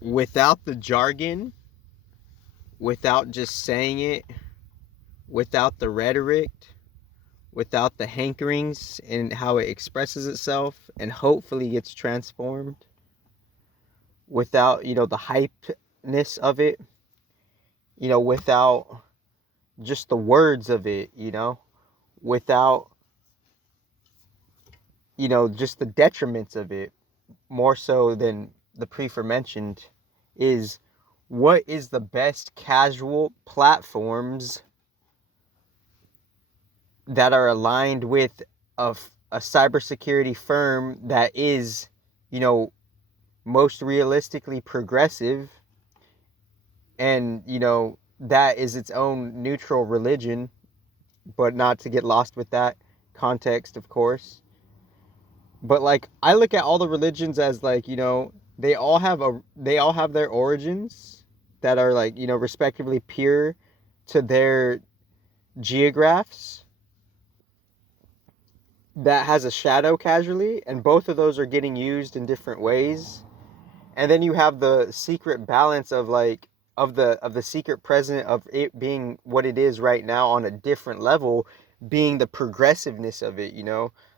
without the jargon, without just saying it, without the rhetoric, without the hankerings and how it expresses itself and hopefully gets transformed, without, the hypeness of it, without just the words of it, without, just the detriments of it, more so than the pre-mentioned, is what is the best casual platforms that are aligned with a cybersecurity firm that is, most realistically progressive, and, that is its own neutral religion, but not to get lost with that context, of course. But like, I look at all the religions as like, they all have their origins that are like, respectively pure to their geographs that has a shadow casually, and both of those are getting used in different ways. And then you have the secret balance of like, of the secret present of it being what it is right now on a different level, being the progressiveness of it,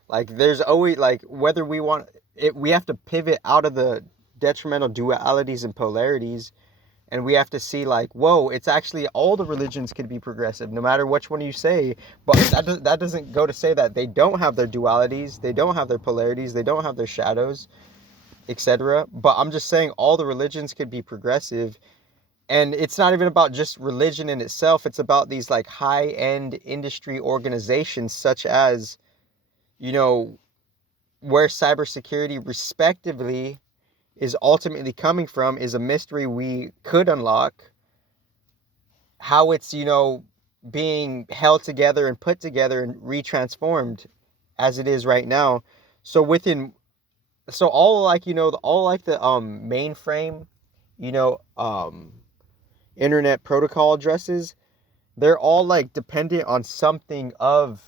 like there's always like, whether we want it, we have to pivot out of the detrimental dualities and polarities, and we have to see like, whoa, it's actually all the religions could be progressive no matter which one you say. But that doesn't go to say that they don't have their dualities, they don't have their polarities, they don't have their shadows, etc. But I'm just saying all the religions could be progressive. And it's not even about just religion in itself, it's about these like high-end industry organizations such as, where cybersecurity respectively is ultimately coming from is a mystery we could unlock. How it's, being held together and put together and retransformed as it is right now. So within, so all like, all like the mainframe, you know, um internet protocol addresses, they're all like dependent on something of,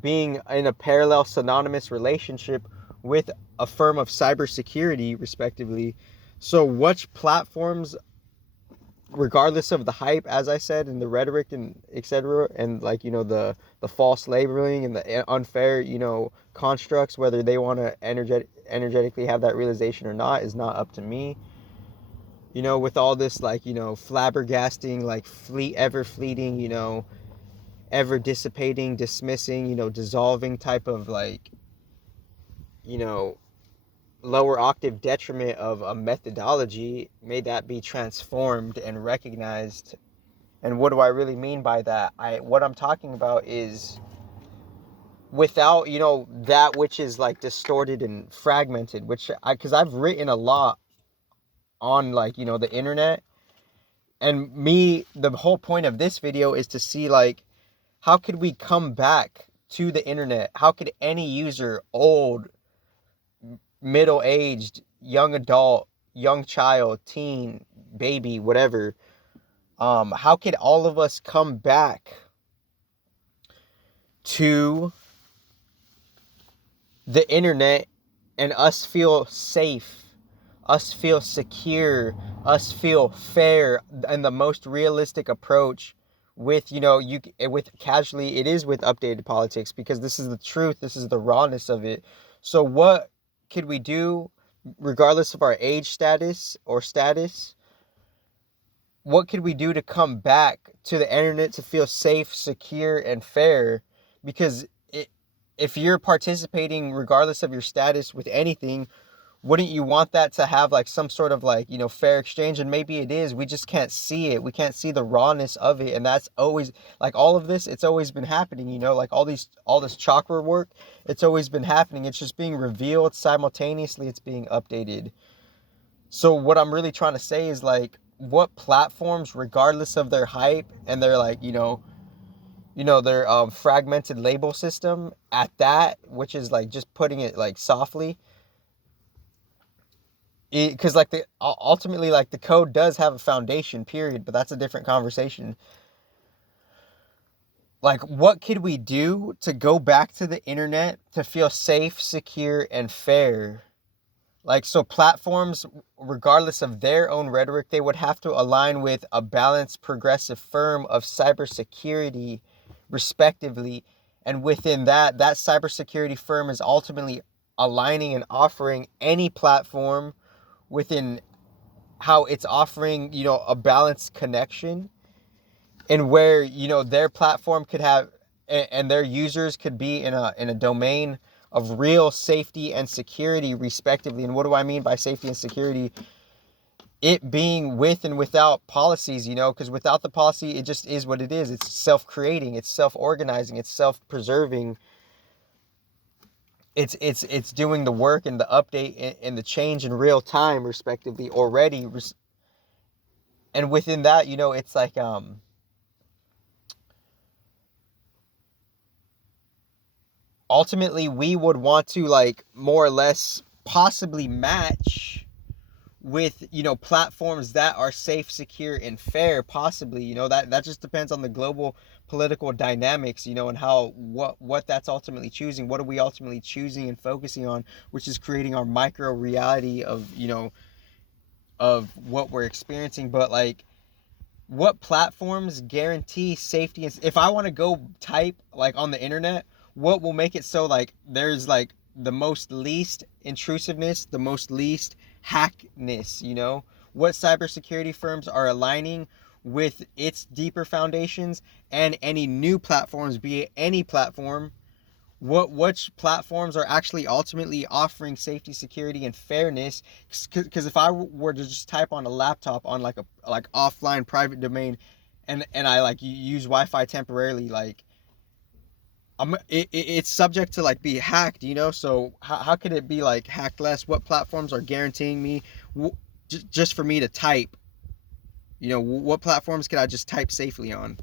being in a parallel synonymous relationship with a firm of cybersecurity, respectively. So, which platforms, regardless of the hype, as I said, and the rhetoric and etc., and like, the false labeling and the unfair, constructs, whether they want to energetically have that realization or not, is not up to me. With all this like, flabbergasting, like ever fleeting, ever dissipating, dismissing, dissolving type of like, you know, lower octave detriment of a methodology, may that be transformed and recognized. And what do I really mean by that? What I'm talking about is, without, that which is like distorted and fragmented, which because I've written a lot on like, the internet. And the whole point of this video is to see like, how could we come back to the internet? How could any user, old, middle-aged, young adult, young child, teen, baby, whatever, how could all of us come back to the internet and us feel safe, us feel secure, us feel fair, and the most realistic approach with, with casually, it is with updated politics, because this is the truth, this is the rawness of it. So what could we do, regardless of our age status or status? What could we do to come back to the internet to feel safe, secure, and fair? Because if you're participating regardless of your status with anything, wouldn't you want that to have like some sort of like, fair exchange? And maybe it is, we just can't see it, we can't see the rawness of it. And that's always like, all of this, it's always been happening, like all this chakra work, it's always been happening, it's just being revealed simultaneously, it's being updated. So what I'm really trying to say is like, what platforms, regardless of their hype and their like, their fragmented label system at that, which is like, just putting it like softly, because like ultimately, like, the code does have a foundation, period, but that's a different conversation. Like, what could we do to go back to the internet to feel safe, secure, and fair? Like, so platforms, regardless of their own rhetoric, they would have to align with a balanced, progressive firm of cybersecurity, respectively. And within that, that cybersecurity firm is ultimately aligning and offering any platform within how it's offering, a balanced connection, and where, their platform could have, and their users could be in a domain of real safety and security, respectively. And what do I mean by safety and security? It being with and without policies, because without the policy, it just is what it is. It's self-creating, it's self-organizing, it's self-preserving. It's doing the work and the update and the change in real time, respectively, already. And within that, it's like, ultimately we would want to, like, more or less possibly match with, platforms that are safe, secure, and fair, possibly. That just depends on the global political dynamics, and how, what that's ultimately choosing. What are we ultimately choosing and focusing on, which is creating our micro reality of, of what we're experiencing. But, like, what platforms guarantee safety? And if I want to go type, like, on the internet, what will make it so, like, there's, like, the most least intrusiveness, the most least hackness? What cybersecurity firms are aligning with its deeper foundations, and any new platforms, be it any platform, which platforms are actually ultimately offering safety, security, and fairness? Because if I were to just type on a laptop on, like, a offline private domain, and I, like, use Wi-Fi temporarily, like, it's subject to, like, be hacked, so how could it be, like, hacked less? What platforms are guaranteeing me just for me to type? What platforms can I just type safely on?